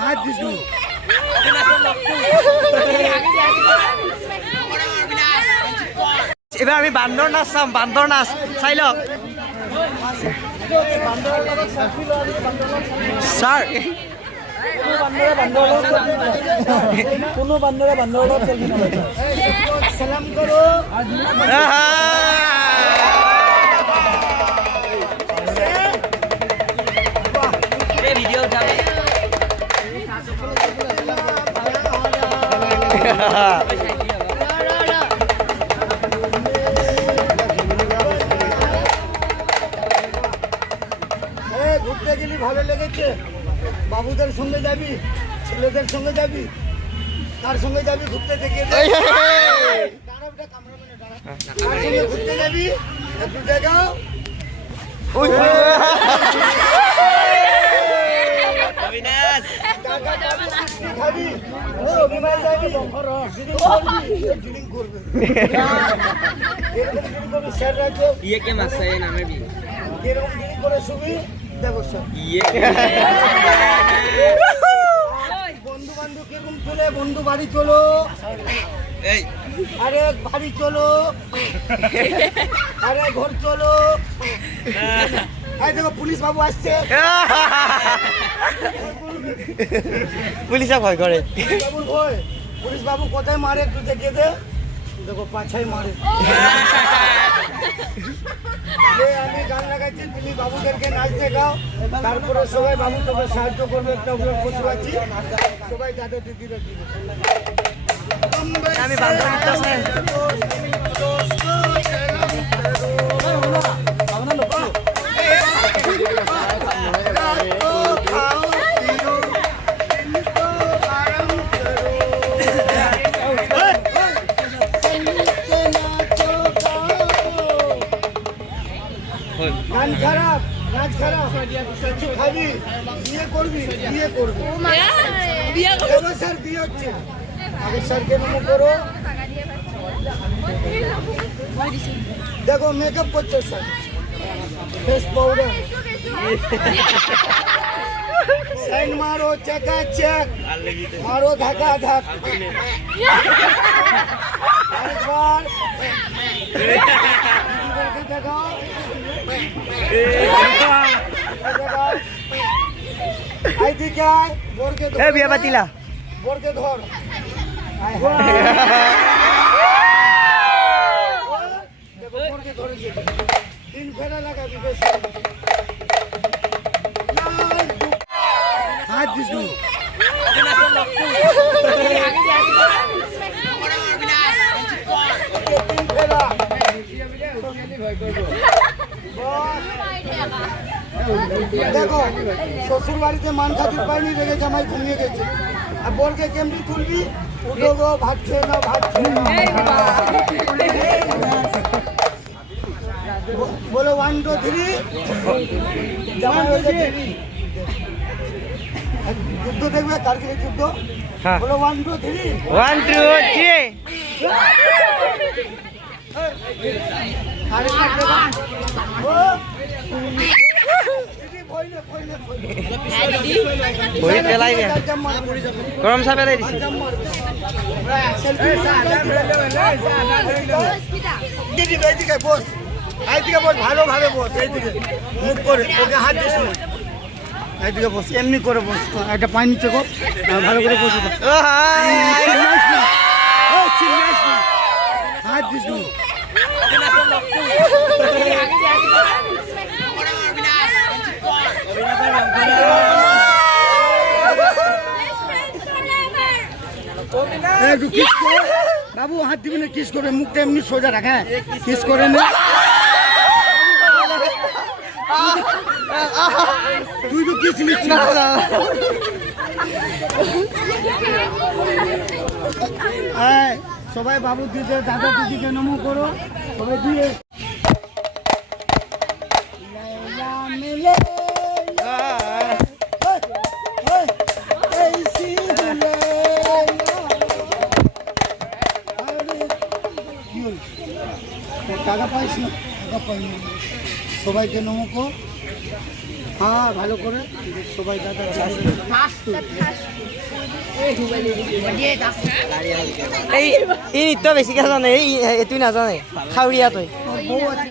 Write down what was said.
হাত দিছু এবার আমি বান্দর নাচ চাম, বান্দর নাচ চাই লওক স্যার। কোনো বান্দরে বান্দর সালাম করো। ভিডিও উঠাবে ঘুরতে গেলি ভালো লেগেছে? বাবুদের সঙ্গে যাবি, ছেলেদের সঙ্গে যাবি, কার সঙ্গে যাবি ঘুরতে? দেখে কার সঙ্গে ঘুরতে যাবি একটু দেখাও। খাবি করবে স্যার রাখো ইয়ে কে মাছ চাই নামে বি এরকম ডিলিং করে শুবি। দেখো স্যার বন্ধু বান্ধব কিরকম চলে, বন্ধু বাড়ি চলো, আরে বাড়ি চলো, আরে ঘর চলো। দেখো পুলিশ বাবু আসছে। পুলিশে ভয় করে। পুলিশ বাবু কোথায় মারে একটু দেখে দে। দেখো পাছাই মারে। আমি গান লাগাচ্ছি, তুমি বাবুদেরকে নাচ দেখাও, তারপরে সবাই বাবু তোকে সাহায্য করবে। একটা উপরে বসে আছি, সবাই তাদের দিদিরা দিবে। আমি বান্দর নাচ গান খারাপ, নাচ খারাপ, খাবি, বিয়ে করবি, বিয়ে করবি। এবার স্যার বিয়ে হচ্ছে, আগে স্যারকে নমো করো। দেখো মেকআপ করছে স্যার, ফেস পাউডার, সাইন মারো, চেকা চেক মারো, ধাকা ধাক। আরেকবার দেখাও। বিয়া পাতিলা বরকে ধর। বরকে ধরে তিন ফেরা লাগাবি। হাত দিছু তিন ফেরা। দেখো শ্বশুর বাড়িতে মান খাতির পাইনি, রেগে জামাই ঘুমিয়ে গেছে। আর বরকে কেমনি তুলবি? উঠো গো, ভাত খেয়ে না, ভাত খেয়ে না। বলো 1 2 3 জামাই হয়েছে 3। যুদ্ধ দেখবে, কারগিলের যুদ্ধ। বলো 1 2 3 1 2 3 গরম চা পেলাই দিছি। এইদিকে বস, এইদিকে বস, ভালোভাবে বস। এইদিকে মুখ করে, ওকে হাত দিস না। এইদিকে বস, এমনি করে বস। একটা পানি নিচে গো, ভালো করে বসে চিল্লাইস না, হাত দিস না। বাবু হাত দিবি না, কিস করবে, মুখটা এমনি সোজা রাখা, কিস করে না। তুই তো কিস নিচ্ছিস। সবাই বাবু দিতে, দাদা দিদিকে নমো করো, সবাই দিয়ে। টাকা পাইস না, টাকা পাইনি। সবাইকে নমো কর। হ্যাঁ ভালো করে সবাই দাদা এই নৃত্য বেছিকে জানে এই তুই নাজানে খাউৰীয়া তই বউ আছে